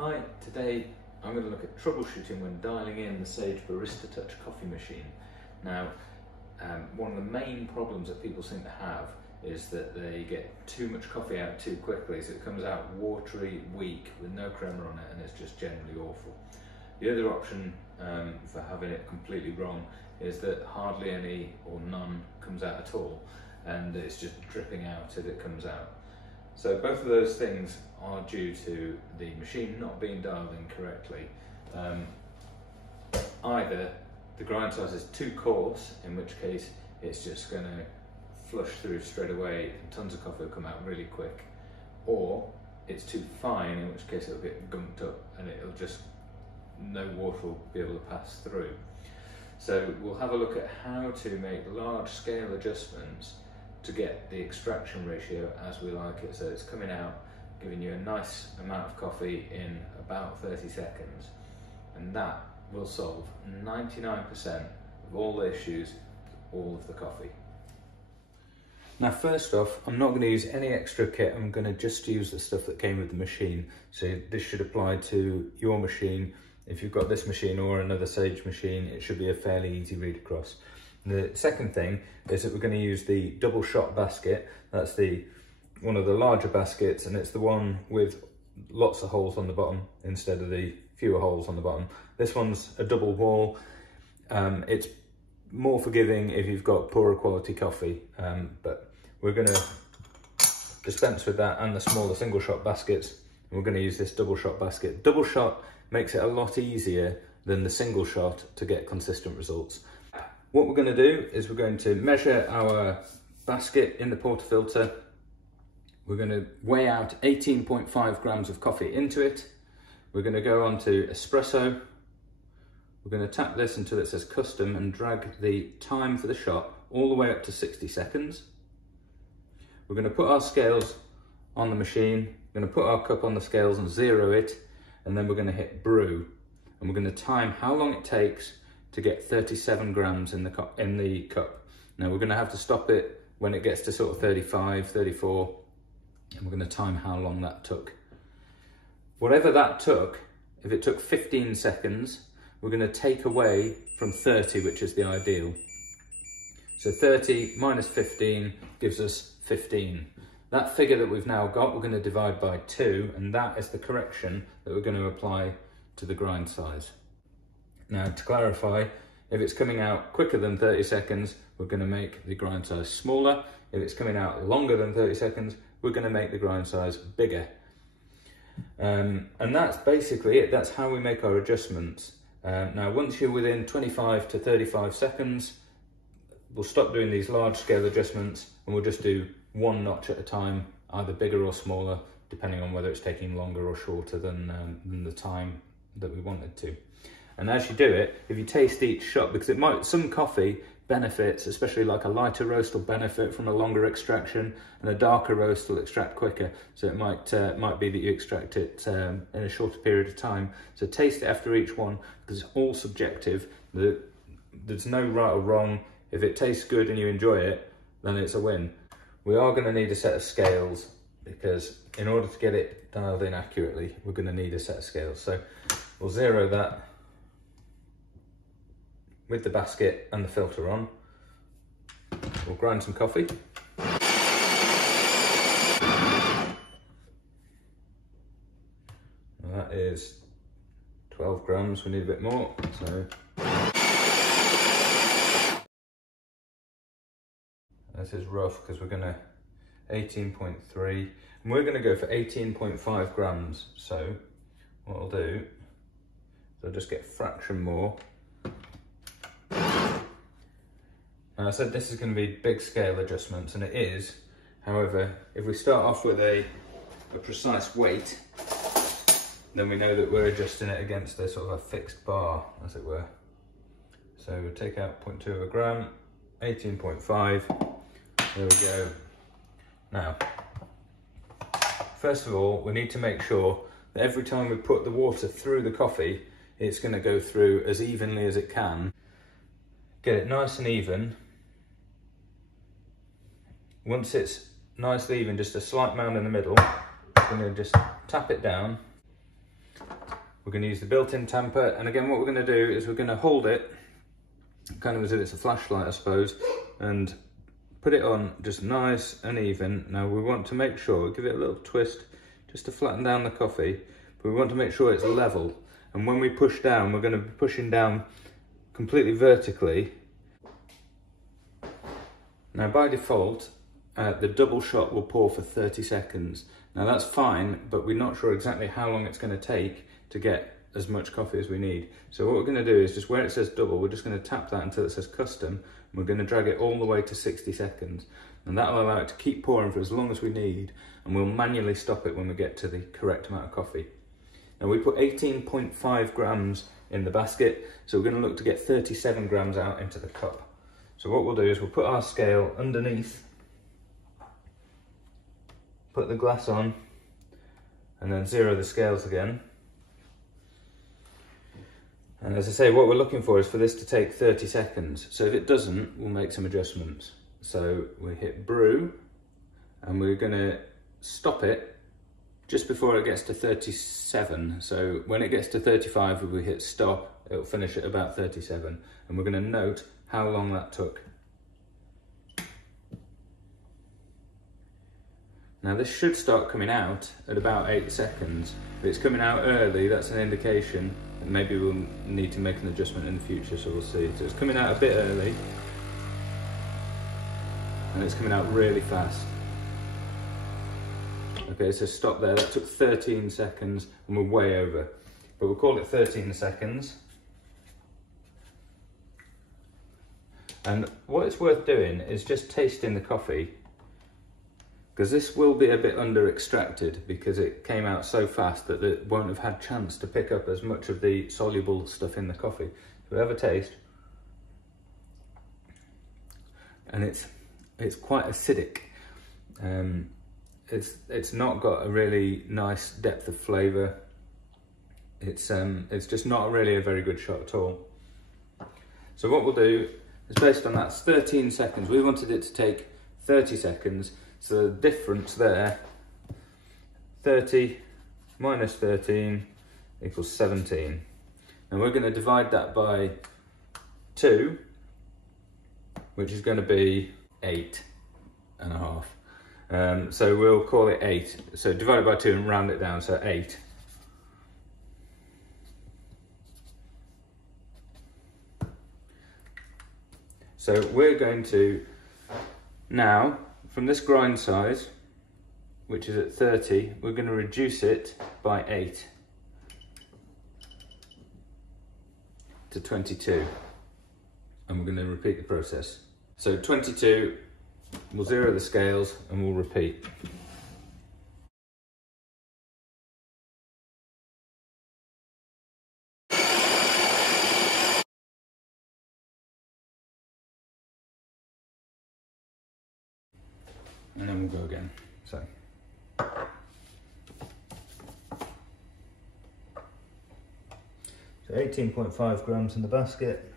Hi, today I'm going to look at troubleshooting when dialing in the Sage Barista Touch coffee machine. Now, one of the main problems that people seem to have is that they get too much coffee out too quickly, so it comes out watery, weak, with no crema on it, and it's just generally awful. The other option for having it completely wrong is that hardly any or none comes out at all, and it's just dripping out as it comes out. So both of those things are due to the machine not being dialed in correctly. Either the grind size is too coarse, in which case it's just going to flush through straight away and tons of coffee will come out really quick, or it's too fine, in which case it'll get gunked up and it'll just, no water will be able to pass through. So we'll have a look at how to make large scale adjustments to get the extraction ratio as we like it, so it's coming out giving you a nice amount of coffee in about 30 seconds, and that will solve 99% of all the issues with all of the coffee. Now first off, I'm not going to use any extra kit, I'm going to just use the stuff that came with the machine, so this should apply to your machine. If you've got this machine or another Sage machine, it should be a fairly easy read across. The second thing is that we're going to use the double shot basket. That's one of the larger baskets, and it's the one with lots of holes on the bottom instead of the fewer holes on the bottom. This one's a double wall. It's more forgiving if you've got poorer quality coffee, but we're going to dispense with that and the smaller single shot baskets. And we're going to use this double shot basket. Double shot makes it a lot easier than the single shot to get consistent results. What we're going to do is we're going to measure our basket in the portafilter. We're going to weigh out 18.5 grams of coffee into it. We're going to go on to Espresso. We're going to tap this until it says custom and drag the time for the shot all the way up to 60 seconds. We're going to put our scales on the machine. We're going to put our cup on the scales and zero it, and then we're going to hit brew. And we're going to time how long it takes to get 37 grams in the cup. Now we're going to have to stop it when it gets to sort of 35, 34, and we're going to time how long that took. Whatever that took, if it took 15 seconds, we're going to take away from 30, which is the ideal. So 30 minus 15 gives us 15. That figure that we've now got, we're going to divide by 2, and that is the correction that we're going to apply to the grind size. Now to clarify, if it's coming out quicker than 30 seconds, we're going to make the grind size smaller. If it's coming out longer than 30 seconds, we're going to make the grind size bigger. And that's basically it. That's how we make our adjustments. Now once you're within 25 to 35 seconds, we'll stop doing these large scale adjustments and we'll just do one notch at a time, either bigger or smaller, depending on whether it's taking longer or shorter than the time that we wanted to. And as you do it, if you taste each shot, because some coffee benefits, especially like a lighter roast, will benefit from a longer extraction, and a darker roast will extract quicker. So it might be that you extract it in a shorter period of time. So taste it after each one, because it's all subjective. There's no right or wrong. If it tastes good and you enjoy it, then it's a win. We are going to need a set of scales, because in order to get it dialed in accurately, we're going to need a set of scales. So we'll zero that with the basket and the filter on. We'll grind some coffee. And that is 12 grams, we need a bit more. So this is rough because we're gonna 18.3, and we're gonna go for 18.5 grams. So what I'll do is I'll just get a fraction more. I said this is going to be big scale adjustments, and it is. However, if we start off with a precise weight, then we know that we're adjusting it against a sort of a fixed bar, as it were. So we'll take out 0.2 of a gram, 18.5, there we go. Now, first of all, we need to make sure that every time we put the water through the coffee, it's going to go through as evenly as it can. Get it nice and even. Once it's nicely even, just a slight mound in the middle, I'm going to just tap it down. We're going to use the built-in tamper, and again what we're going to do is we're going to hold it, kind of as if it's a flashlight I suppose, and put it on just nice and even. Now we want to make sure, give it a little twist just to flatten down the coffee, but we want to make sure it's level. And when we push down, we're going to be pushing down completely vertically. Now by default, the double shot will pour for 30 seconds. Now that's fine, but we're not sure exactly how long it's going to take to get as much coffee as we need. So what we're going to do is just where it says double, we're just going to tap that until it says custom, and we're going to drag it all the way to 60 seconds. And that'll allow it to keep pouring for as long as we need, and we'll manually stop it when we get to the correct amount of coffee. Now we put 18.5 grams in the basket, so we're going to look to get 37 grams out into the cup. So what we'll do is we'll put our scale underneath, put the glass on, and then zero the scales again. And as I say, what we're looking for is for this to take 30 seconds. So if it doesn't, we'll make some adjustments. So we hit brew, and we're going to stop it just before it gets to 37. So when it gets to 35, if we hit stop, it'll finish at about 37. And we're going to note how long that took. Now this should start coming out at about 8 seconds. If it's coming out early, that's an indication that maybe we'll need to make an adjustment in the future, so we'll see. So it's coming out a bit early, and it's coming out really fast. Okay, so stop there. That took 13 seconds, and we're way over. But we'll call it 13 seconds. And what it's worth doing is just tasting the coffee, because this will be a bit under extracted because it came out so fast that it won't have had chance to pick up as much of the soluble stuff in the coffee. So we have a taste, and it's quite acidic. It's not got a really nice depth of flavour. It's just not really a very good shot at all. So what we'll do is, based on that 13 seconds, we wanted it to take 30 seconds. So the difference there, 30 minus 13 equals 17. And we're going to divide that by 2, which is going to be 8.5. So we'll call it 8. So divide it by 2 and round it down, so 8. So we're going to now, from this grind size, which is at 30, we're going to reduce it by 8 to 22. And we're going to repeat the process. So 22, we'll zero the scales and we'll repeat. And then we'll go again. So 18.5 grams in the basket.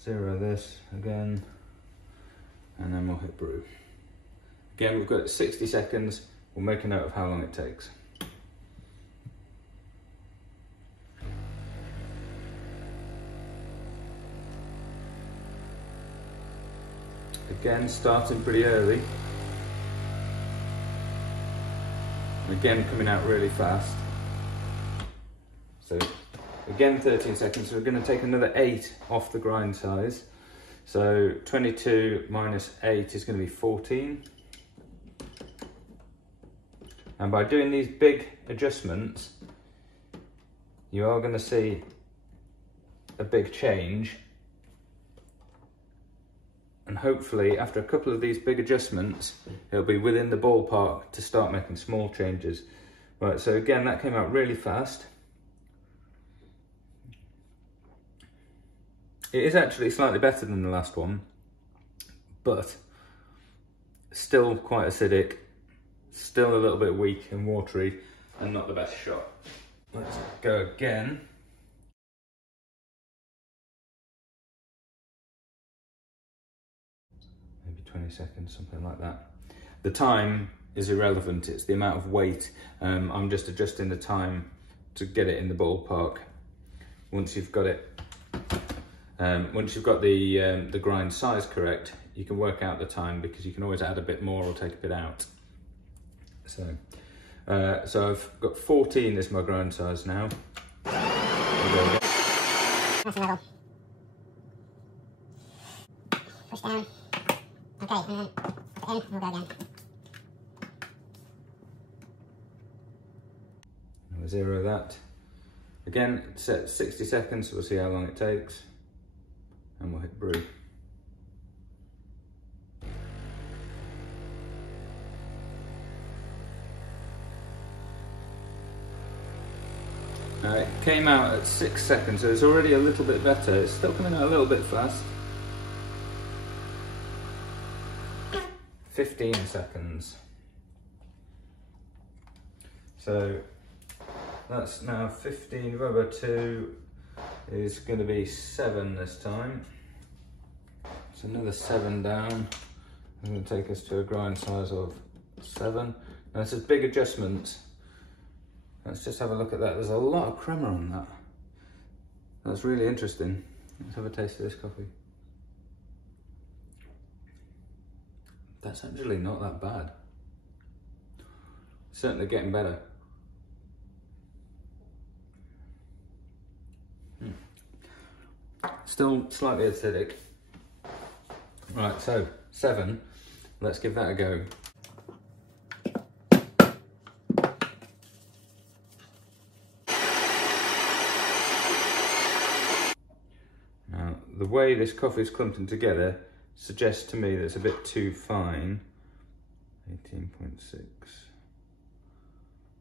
Zero this again, and then we'll hit brew. Again, we've got 60 seconds. We'll make a note of how long it takes. Again, starting pretty early. And again, coming out really fast. So again, 13 seconds. So we're going to take another 8 off the grind size. So 22 minus 8 is going to be 14. And by doing these big adjustments, you are going to see a big change. And hopefully, after a couple of these big adjustments, it'll be within the ballpark to start making small changes. Right, so again, that came out really fast. It is actually slightly better than the last one, but still quite acidic, still a little bit weak and watery, and not the best shot. Let's go again. Maybe 20 seconds, something like that. The time is irrelevant, it's the amount of weight. I'm just adjusting the time to get it in the ballpark. Once you've got it, once you've got the grind size correct, you can work out the time, because you can always add a bit more or take a bit out. So I've got 14 as my grind size now. That's another. Push down. Okay, and then put it in, we'll go again. I'll zero that. Again, set 60 seconds, so we'll see how long it takes. And we'll hit brew. It came out at 6 seconds, so it's already a little bit better. It's still coming out a little bit fast. 15 seconds. So that's now 15 divided by 2 is going to be 7 this time. So another 7 down. I'm going to take us to a grind size of 7. Now this is big adjustments. Let's just have a look at that. There's a lot of crema on that. That's really interesting. Let's have a taste of this coffee. That's actually not that bad. Certainly getting better. Still slightly acidic. Right, so 7. Let's give that a go. Now, the way this coffee is clumping together suggests to me that it's a bit too fine. 18.6.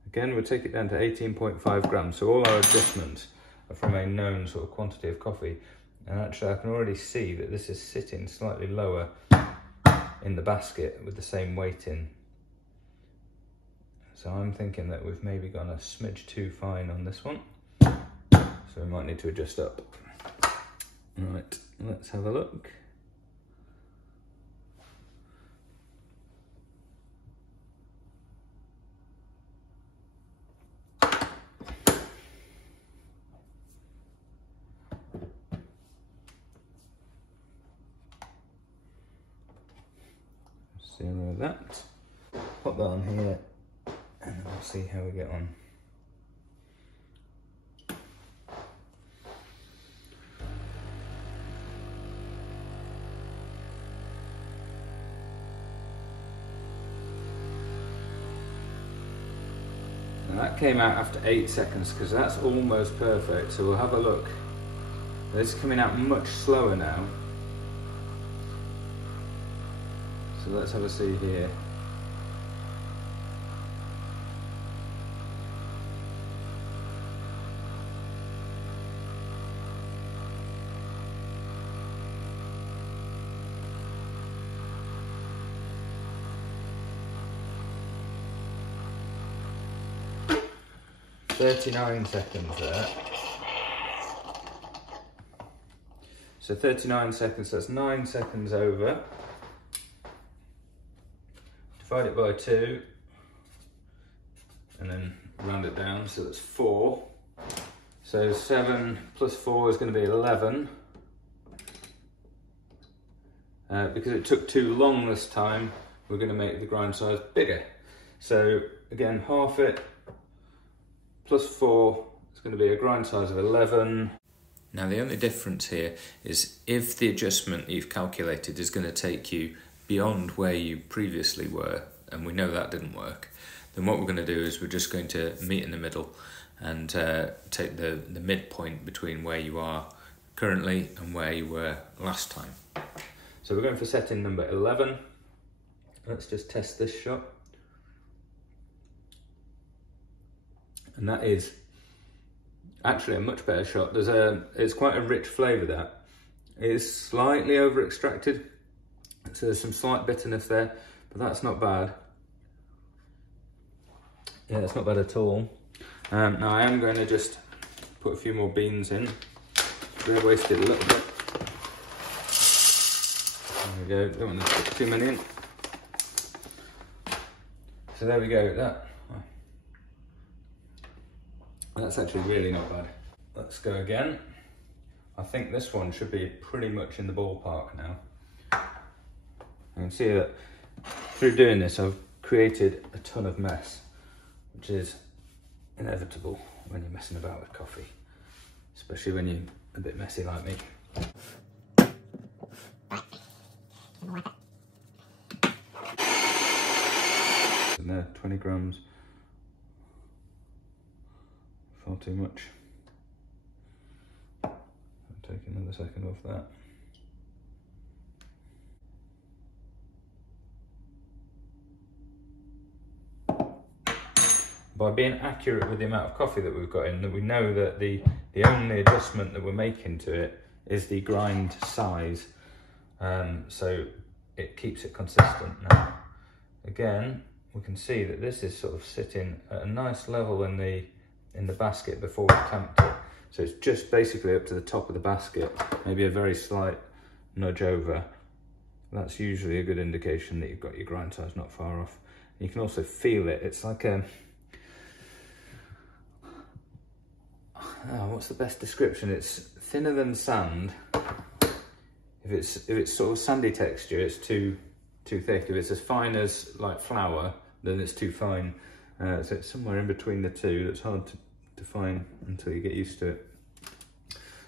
Again, we'll take it down to 18.5 grams. So all our adjustments are from a known sort of quantity of coffee. And actually I can already see that this is sitting slightly lower in the basket with the same weight in. So I'm thinking that we've maybe gone a smidge too fine on this one. So we might need to adjust up. Right, let's have a look. Zero that. Pop that on here and then we'll see how we get on. And that came out after 8 seconds, because that's almost perfect. So we'll have a look. This is coming out much slower now. So let's have a see here. "39 seconds there. So 39 seconds, that's 9 seconds over. Divide it by 2 and then round it down, so that's 4. So 7 plus 4 is going to be 11. Because it took too long this time, we're going to make the grind size bigger. So again, half it plus 4 is going to be a grind size of 11. Now the only difference here is if the adjustment you've calculated is going to take you beyond where you previously were, and we know that didn't work, then what we're going to do is we're just going to meet in the middle and take the midpoint between where you are currently and where you were last time. So we're going for setting number 11. Let's just test this shot. And that is actually a much better shot. It's quite a rich flavour that. It's slightly over extracted, so there's some slight bitterness there, but that's not bad. Yeah, it's not bad at all. Now I am going to just put a few more beans in. They're wasted a little bit. There we go, don't want to put too many in. So there we go, That's actually really not bad. Let's go again. I think this one should be pretty much in the ballpark now. You can see that through doing this, I've created a ton of mess, which is inevitable when you're messing about with coffee, especially when you're a bit messy like me. And there, 20 grams. Far too much. I'll take another second off that. By being accurate with the amount of coffee that we've got in, that we know that the only adjustment that we're making to it is the grind size, so it keeps it consistent. Now, again, we can see that this is sort of sitting at a nice level in the basket before we tamped it. So it's just basically up to the top of the basket, maybe a very slight nudge over. That's usually a good indication that you've got your grind size not far off. You can also feel it. It's like a, what's the best description? It's thinner than sand. If it's sort of sandy texture, it's too thick. If it's as fine as like flour, then it's too fine. So it's somewhere in between the two. That's hard to define until you get used to it.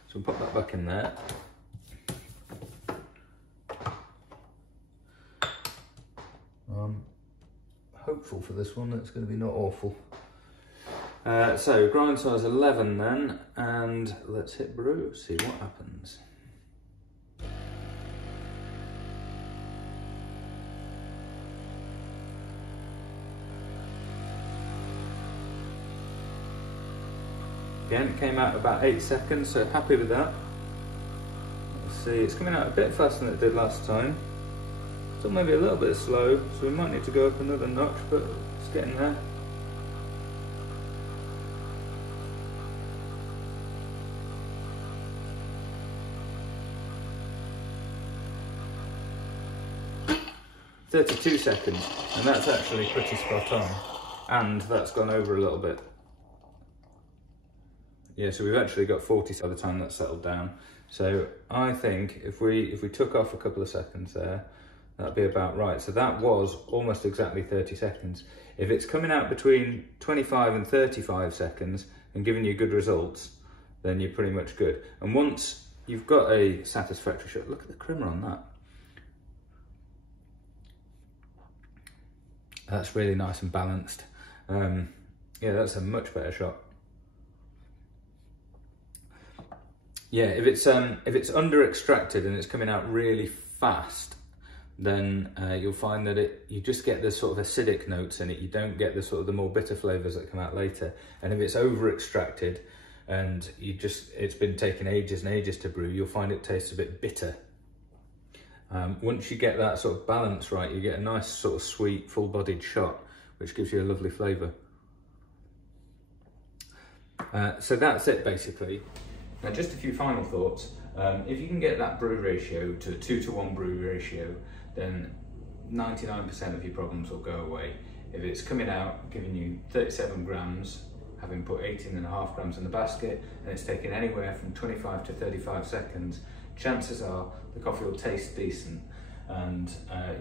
So we'll pop that back in there. Hopeful for this one, it's going to be not awful. So grind size 11 then, and let's hit brew, see what happens. Again, it came out about 8 seconds, so happy with that. Let's see, it's coming out a bit faster than it did last time. Still maybe a little bit slow, so we might need to go up another notch, but it's getting there. "32 seconds, and that's actually pretty spot on. And that's gone over a little bit. Yeah, so we've actually got 40 by the time that's settled down. So I think if we took off a couple of seconds there, that'd be about right. So that was almost exactly 30 seconds. If it's coming out between 25 and 35 seconds and giving you good results, then you're pretty much good. And once you've got a satisfactory shot, look at the crema on that. That's really nice and balanced. Yeah, that's a much better shot. Yeah, if it's under extracted and it's coming out really fast, then you'll find that you just get the sort of acidic notes in it. You don't get the sort of the more bitter flavors that come out later. And if it's over extracted and it's been taking ages and ages to brew, you'll find it tastes a bit bitter. Once you get that sort of balance right, you get a nice sort of sweet, full-bodied shot, which gives you a lovely flavour. So that's it basically. Now just a few final thoughts. If you can get that brew ratio to a 2-to-1 brew ratio, then 99% of your problems will go away. If it's coming out giving you 37 grams, having put 18.5 grams in the basket, and it's taking anywhere from 25 to 35 seconds, chances are the coffee will taste decent, and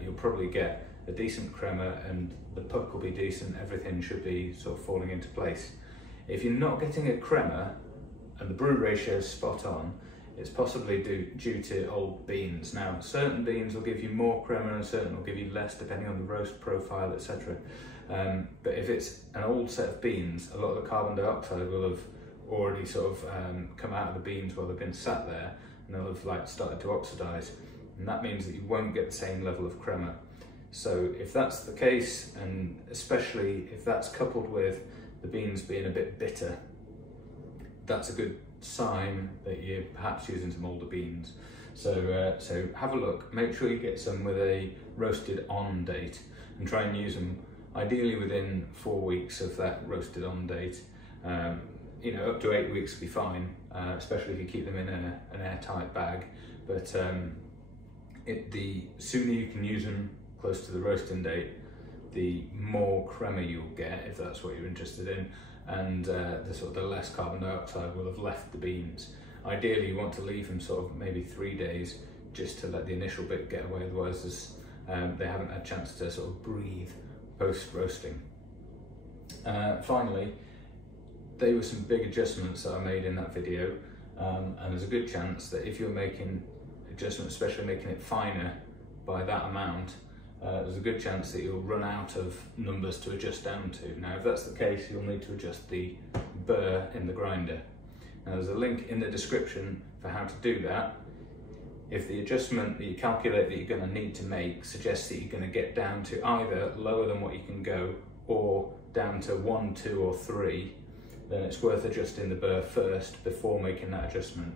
you'll probably get a decent crema, and the puck will be decent. Everything should be sort of falling into place. If you're not getting a crema and the brew ratio is spot on, it's possibly due to old beans. Now, certain beans will give you more crema and certain will give you less, depending on the roast profile, etc. But if it's an old set of beans, a lot of the carbon dioxide will have already sort of come out of the beans while they've been sat there, and they'll have like started to oxidize, and that means that you won't get the same level of crema. So if that's the case, and especially if that's coupled with the beans being a bit bitter, that's a good sign that you're perhaps using some older beans. So so have a look, make sure you get some with a roasted on date, and try and use them ideally within 4 weeks of that roasted on date. You know, up to 8 weeks will be fine, especially if you keep them in an airtight bag. But the sooner you can use them close to the roasting date, the more crema you'll get, if that's what you're interested in. and the sort of the less carbon dioxide will have left the beans. Ideally, you want to leave them sort of maybe 3 days just to let the initial bit get away, otherwise they haven't had a chance to sort of breathe post roasting. Finally, there were some big adjustments that I made in that video, and there's a good chance that if you're making adjustments, especially making it finer by that amount, there's a good chance that you'll run out of numbers to adjust down to. Now, if that's the case, you'll need to adjust the burr in the grinder. Now, there's a link in the description for how to do that. If the adjustment that you calculate that you're going to need to make suggests that you're going to get down to either lower than what you can go or down to 1, 2 or 3, then it's worth adjusting the burr first before making that adjustment.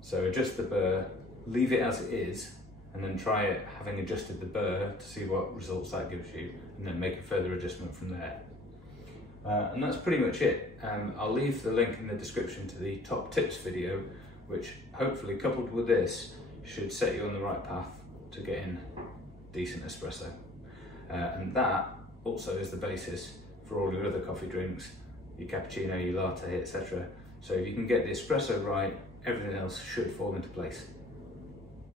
So adjust the burr, leave it as it is, and then try it having adjusted the burr to see what results that gives you, and then make a further adjustment from there. And that's pretty much it. I'll leave the link in the description to the top tips video, which hopefully, coupled with this, should set you on the right path to getting decent espresso. And that also is the basis for all your other coffee drinks, your cappuccino, your latte, etc. So if you can get the espresso right, everything else should fall into place.